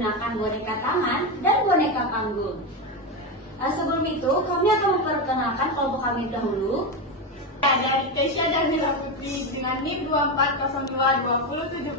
menggunakan boneka tangan dan boneka panggung. Sebelum itu, kami akan memperkenalkan kelompok kami dahulu. Dari Keisha dan Mila Putri dengan NIM 24022017.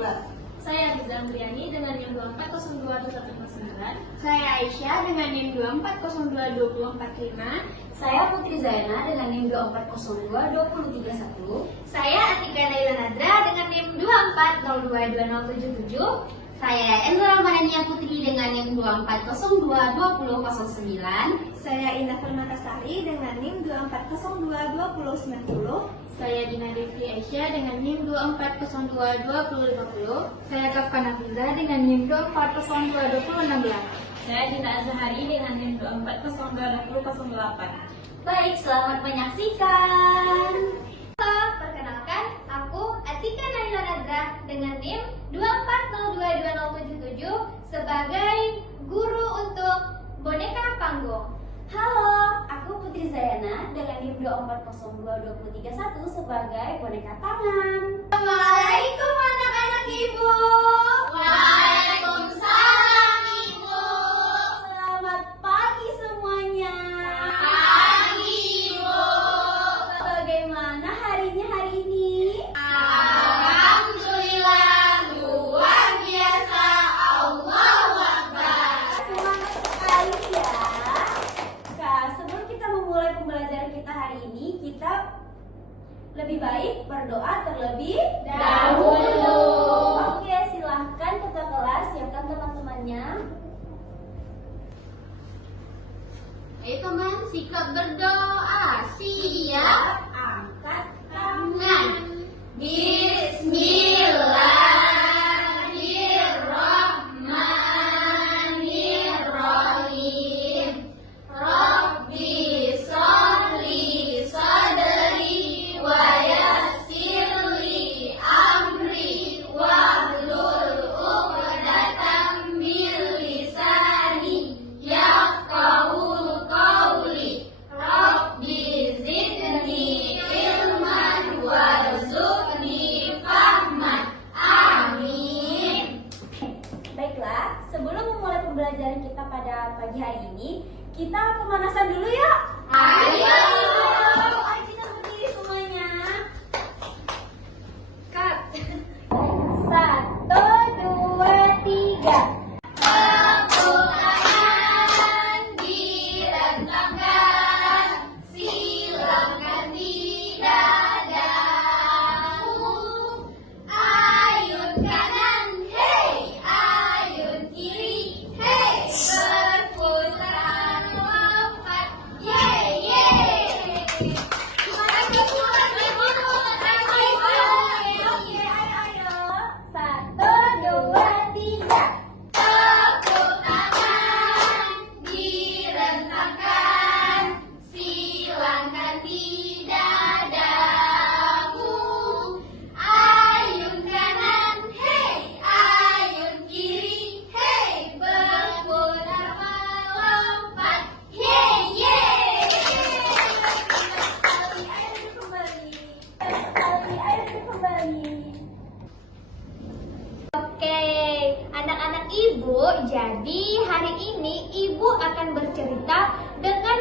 Saya Rizal Muriani dengan NIM 24022159. Saya Aisyah dengan NIM 24022045. Saya Putri Zaina dengan NIM 24022031. Saya Atika Naila Nadra dengan NIM 24022077. Saya Enza Ramadhania Putri dengan NIM 24022009. Saya Indah Permatasari dengan NIM 24022090. Saya Dina Devi Aisyah dengan NIM 24022050. Saya Kafka Nafiza dengan NIM 24022016. Saya Dina Azhari dengan NIM 24022008. Baik, selamat menyaksikan. Halo, perkenalkan, aku Atika Naila Nadra dengan NIM 24022077 sebagai guru untuk boneka panggung. Halo, aku Putri Zayana dengan NIM 24022031 sebagai boneka tangan. Assalamualaikum anak-anak ibu. Waalaikumsalam ibu. Selamat pagi semuanya. Pagi ibu. Bagaimana harinya hari ini? Alhamdulillah luar biasa. Allahu Akbar. Semangat sekali ya. Kak, sebelum kita memulai pembelajaran kita hari ini, kita lebih baik berdoa terlebih dahulu. Oke, silahkan ketua kelas siapkan teman-temannya. Ayo teman, sikap berdoa. Siap. Angkat Tangan. Bismillahirrahmanirrahim. Rabbi sholli sadri wa yassirli amri wahlul 'uqdatam min lisani yafqahul qawli. Rabbi zidni ilman warzuqni fahman. Amin. Baiklah, sebelum memulai pembelajaran kita pada pagi hari ini, kita pemanasan dulu ya. Ayo. Ayo kita berdiri semuanya. Cut. 1, 2, 3. Tepuk tangan direntangkan, silangkan di dadamu. Ayun kanan, hey, ayun kiri, hey, berputar lompat, yeay, yeay. Ayo, Oke, ayo. 1, 2, 3. tepuk tangan direntangkan, silangkan di dadamu. Ayun kanan, hey, ayun kiri, hey, berputar melompat, yeay, yeay. Ayo kembali. Oke, anak-anak ibu, jadi hari ini ibu akan bercerita dengan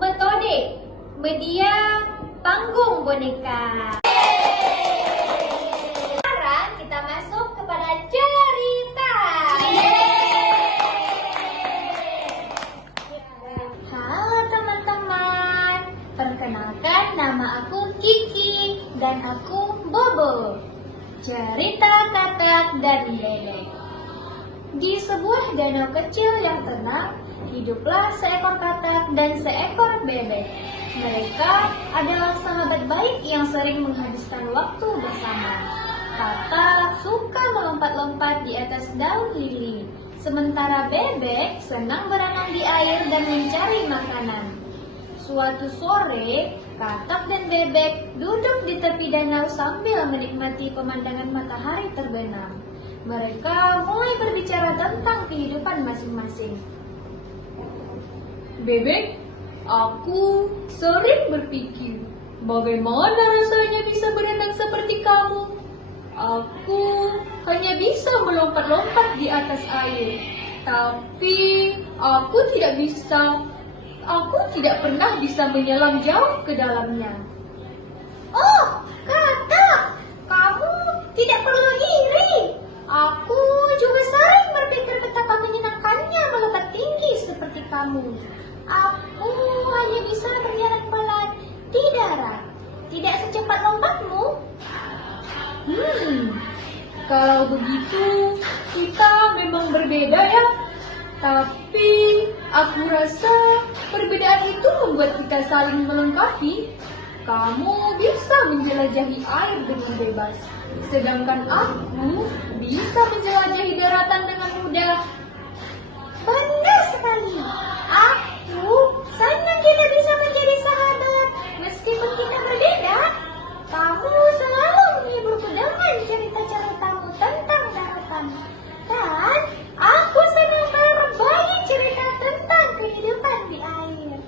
metode media panggung boneka. Sekarang kita masuk kepada cerita. Halo teman-teman, perkenalkan nama aku Kiki dan aku Bobo. Cerita katak dan bebek. Di sebuah danau kecil yang tenang, hiduplah seekor katak dan seekor bebek. Mereka adalah sahabat baik yang sering menghabiskan waktu bersama. Katak suka melompat-lompat di atas daun lili, sementara bebek senang berenang di air dan mencari makanan. Suatu sore, katak dan bebek duduk di tepi danau sambil menikmati pemandangan matahari terbenam. Mereka mulai berbicara tentang kehidupan masing-masing. Bebek, aku sering berpikir, bagaimana rasanya bisa berenang seperti kamu? Aku hanya bisa melompat-lompat di atas air. Tapi aku tidak pernah bisa menyelam jauh ke dalamnya. Oh, katak, kamu tidak perlu iri. Aku juga sering berpikir betapa menyenangkannya melompat tinggi seperti kamu. Aku hanya bisa berjalan pelan di darat, tidak secepat lompatmu. Kalau begitu kita memang berbeda ya. Tapi aku rasa perbedaan itu membuat kita saling melengkapi. Kamu bisa menjelajahi air dengan bebas, sedangkan aku bisa menjelajahi daratan dengan mudah. Benar sekali. Aku senang kita bisa menjadi sahabat meskipun kita berbeda. Kamu selalu menghiburku dengan cerita-ceritamu tentang daratan. Dan aku senang berbagi cerita tentang kehidupan di air.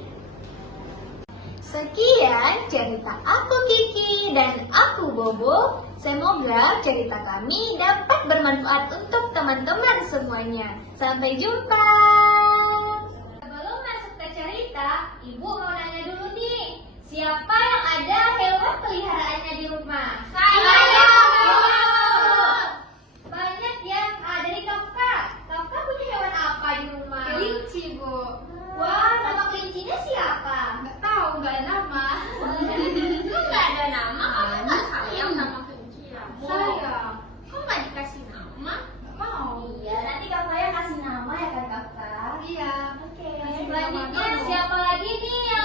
Sekian cerita aku Kiki dan aku Bobo. Semoga cerita kami dapat bermanfaat untuk teman-teman semuanya. Sampai jumpa. Sebelum masuk ke cerita, Ibu mau nanya dulu nih. Siapa yang ada hewan peliharaannya di rumah? Saya. Banyak ya. Dari Kafka. Kafka punya hewan apa di rumah? Kelinci, Bu. Wah, nama kelincinya siapa? Nggak tahu, nggak ada nama. Kok nggak ada nama? Kamu sayang sama kelinci ya? Sayang. Kok nggak dikasih nama? Mau. Iya, nanti Kak Maya kasih nama ya kan Kakak. Iya. Oke. Selanjutnya siapa lagi nih yang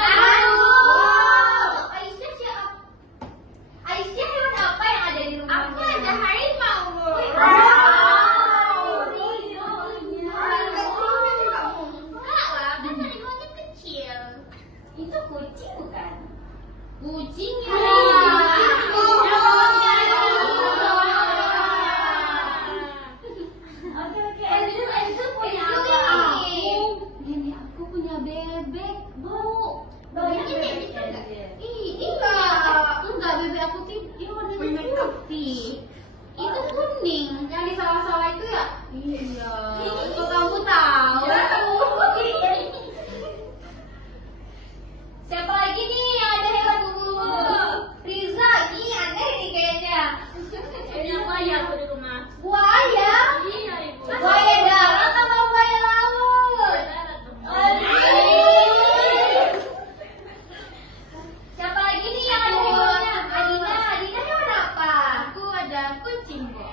Aisyah siapa? Aisyah hewan apa yang ada di rumahnya? Aku ada harimau, Bu. Enggak lah, kan harimaunya kecil. Itu kucing bukan? Kucing ya. Oke. Itu punya apa? Nenek aku punya bebek, Bu. Bebeknya bebek enggak? Enggak, bebek aku tuh dia warnanya putih. Itu kuning. Yang di sawah-sawah itu ya? Iya. Kok kamu tahu? Siapa lagi nih yang ada hewan Bu? Riza, ini aneh nih kayaknya. Punya buaya aku di rumah. Buaya? Iya, Ibu. Buaya darat apa buaya laut? Siapa lagi nih yang ada hewannya? Adina hewan apa? Aku ada kucing, Bu.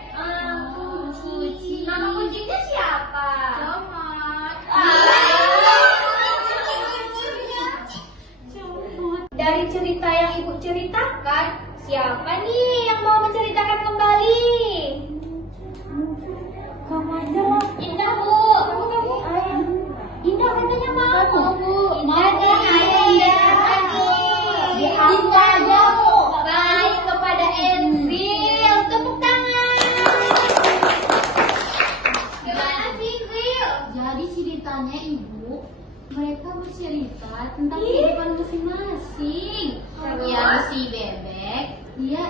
Kucing. Nama kucingnya siapa? Selamat. Dari cerita yang Ibu ceritakan, siapa nih yang mau menceritakan kembali? Kamu aja lah. Indah, Bu. Indah katanya mau, Bu. Indah nih, ayo Indah. Indah aja, Bu. Baik kepada Enzil. Tepuk tangan. Gimana sih, Enzil? Jadi ceritanya Ibu, mereka bercerita tentang kehidupan masing-masing. Yang si bebek, dia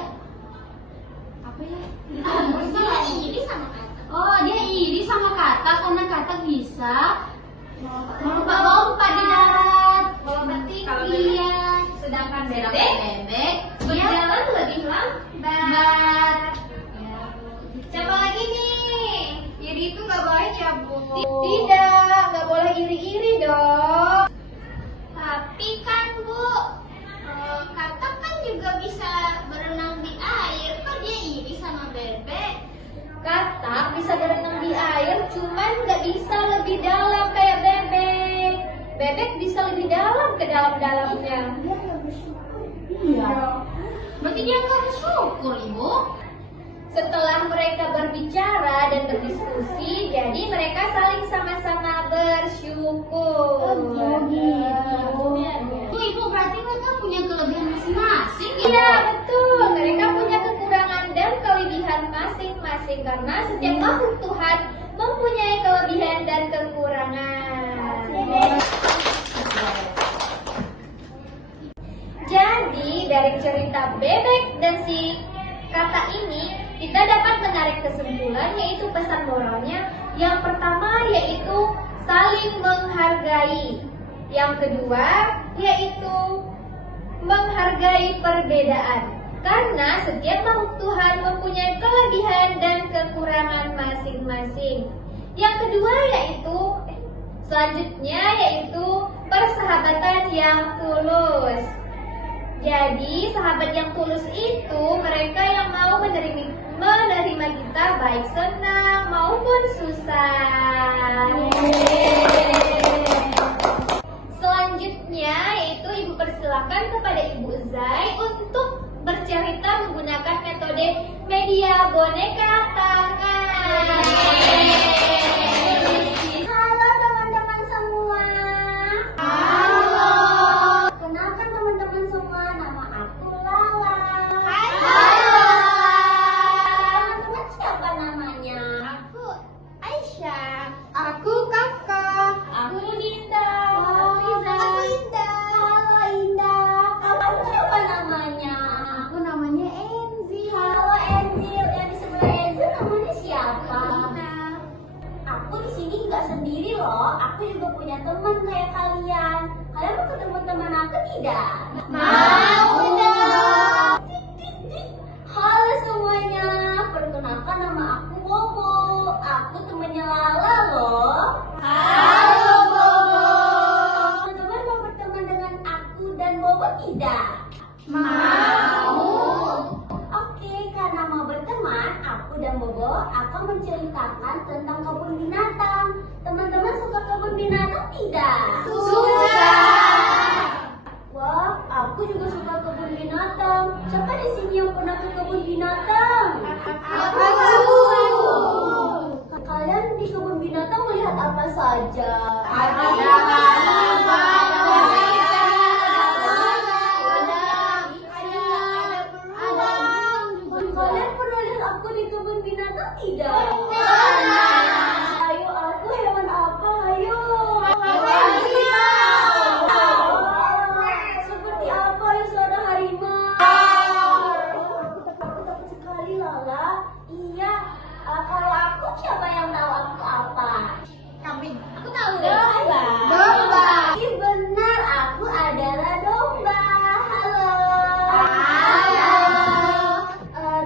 apa ya? Dia iri sama kata. Oh, dia iri sama Katak karena Katak bisa melompat-lompat di darat. Melompat tinggi. Iya. Sedangkan Sedangkan bebek bebek dia berjalan lebih lambat. Siapa lagi nih? iri itu nggak baik ya, Bu. Tidak, nggak boleh iri-iri dong. Tapi kan Bu, Katak kan juga bisa berenang di air. Kok dia iri sama bebek? Katak bisa berenang di air, cuman nggak bisa lebih dalam kayak bebek. Bebek bisa lebih dalam ke dalam-dalamnya. Iya. Berarti dia nggak bersyukur, Ibu. Setelah mereka berbicara dan berdiskusi, jadi mereka saling sama-sama bersyukur. Tuh, Ibu, berarti mereka punya kelebihan masing-masing ya? Iya, betul. Mereka punya kekurangan dan kelebihan masing-masing karena setiap makhluk Tuhan mempunyai kelebihan dan kekurangan. Jadi, dari cerita bebek dan si kata ini, kita dapat menarik kesimpulan yaitu pesan moralnya. Yang pertama yaitu saling menghargai. Yang kedua yaitu menghargai perbedaan. Karena setiap makhluk Tuhan mempunyai kelebihan dan kekurangan masing-masing. Yang kedua selanjutnya yaitu persahabatan yang tulus. Jadi sahabat yang tulus itu mereka yang mau menerima kita baik senang maupun susah. Selanjutnya yaitu Ibu persilakan kepada Ibu Zai untuk bercerita menggunakan metode media boneka tangan. Halo teman-teman semua. Halo. Kenalkan teman-teman semua, nama aku Lala. Halo. Teman-teman siapa namanya? Aku Aisyah. Aku Kakak. Aku Dinda. Aku Indah. Halo Indah. Kamu siapa namanya? Aku namanya Enzi. Halo Enzil. Yang di sebelah Enzil namanya siapa? Aku di sini nggak sendiri loh. Aku juga punya teman kayak kalian. Kalian mau ketemu teman aku tidak? Mau dong. Halo semuanya. Perkenalkan nama aku Bobo. Aku temannya Lala loh. Halo Bobo. Teman-teman mau berteman dengan aku dan Bobo tidak? Mau. Oke, karena mau berteman, aku dan Bobo akan menceritakan tentang kebun binatang. Teman-teman suka kebun binatang tidak? Suka. Wah, aku juga suka kebun binatang. Siapa di sini yang pernah ke kebun binatang? Aku. Kalian di kebun binatang melihat apa saja? Kalian pernah lihat aku di kebun binatang tidak? Ayo, aku hewan apa? Ayo. Seperti apa ya suara harimau? Aku takut sekali Lala. Iya. Kalau aku siapa yang tahu aku apa? Aku tahu. Domba. Ih, benar, aku adalah domba. Halo.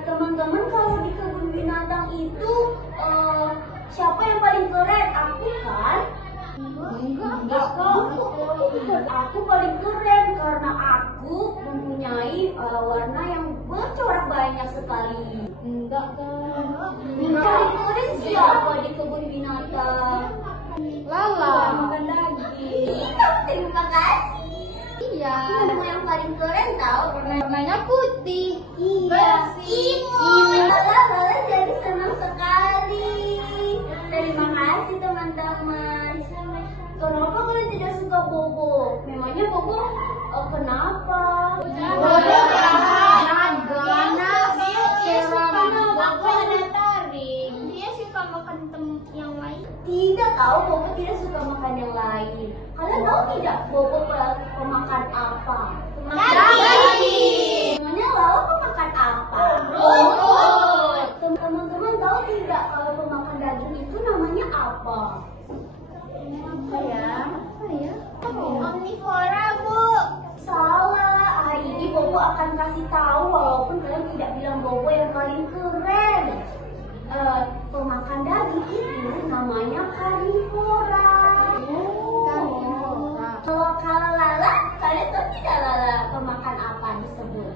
Teman-teman, kalau di kebun binatang itu siapa yang paling keren? Aku kan? Enggak kok. Aku paling keren karena aku mempunyai warna yang bercorak banyak sekali. Enggak kan? Paling keren siapa di kebun binatang? Lala. Makan daging. Terima kasih. Iya. Kamu yang paling keren tahu? Warnanya putih. Iya. Lala jadi senang sekali. Terima kasih teman-teman. Kenapa kalian tidak suka Bobo? Memangnya Bobo kenapa? Dia suka makan yang lain. Tidak tahu, Bobo tidak suka makan yang lain. Kalian tahu tidak Bobo pemakan apa? Daging. Memangnya Lala pemakan apa? Rumput. Teman-teman tahu tidak kalau pemakan daging itu namanya apa? Apa ya? Omnivora, Bu. Salah, hari ini Bobo akan kasih tahu walaupun kalian tidak bilang Bobo yang paling keren. Pemakan daging itu namanya karnivora. Kalau Lala, kalian tahu tidak Lala pemakan apa disebut?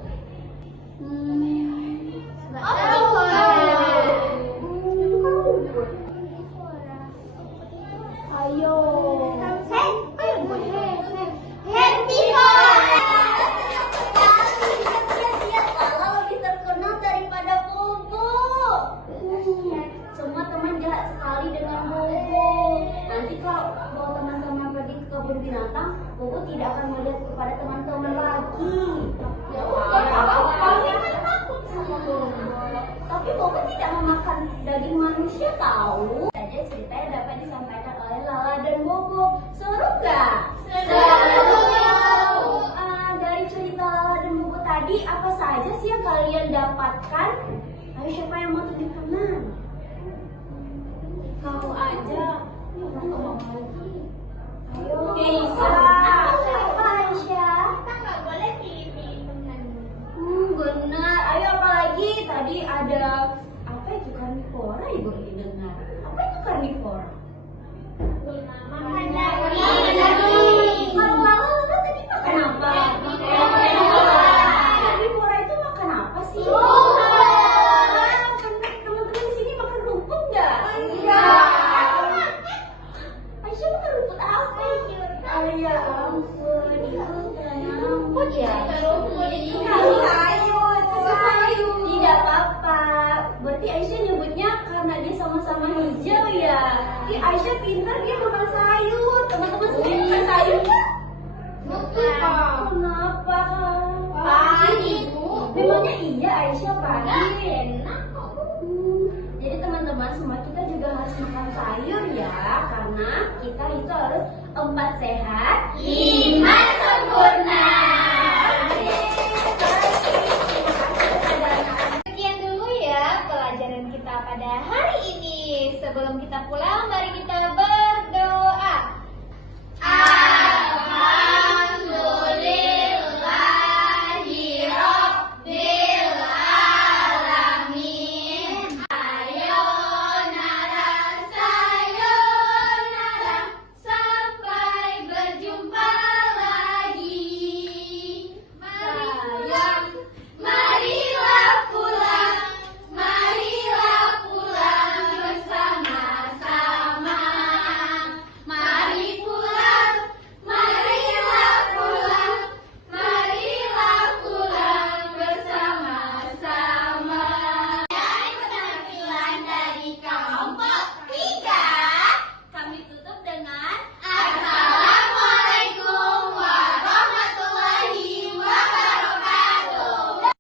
Ayo. Lala lebih terkenal daripada Bobo. Semua teman jahat sekali dengan Bobo. Nanti kalau teman-teman pergi ke kebun binatang, Bobo tidak akan melihat kepada teman-teman lagi. Ya udah, sama Bobo. Tapi Bobo tidak memakan daging manusia tahu. Saja cerita yang dapat disampaikan oleh Lala dan Bobo. Seru nggak? Dari cerita Lala dan Bobo tadi, apa saja sih yang kalian dapatkan? Ayo siapa yang mau tunjukkan? Kamu aja. Ayo, bisa. Apa Aisyah? Kita nggak boleh pilih teman. Benar. Ayo apa lagi? Tadi ada apa itu karnivora ibu dengar. Apa itu karnivora? Makan Kalau Lala tadi makan apa? Karnivora itu makan apa sih? Teman-teman sini makan rumput nggak? Aisyah makan rumput apa? Ya ampun, itu rumput ya? Sayur. Tidak apa-apa. Berarti Aisyah nyebutnya karena dia sama-sama hijau ya. Ih, Aisyah pintar dia makan sayur. Teman-teman sendiri makan sayur nggak? Kenapa? Pagi, Bu. Memangnya iya Aisyah pagi? Enak kok. Jadi teman-teman semua kita juga harus makan sayur ya, karena kita itu harus 4 sehat, 5 sempurna. Sekian dulu ya pelajaran kita pada hari ini. Sebelum kita pulang, mari kita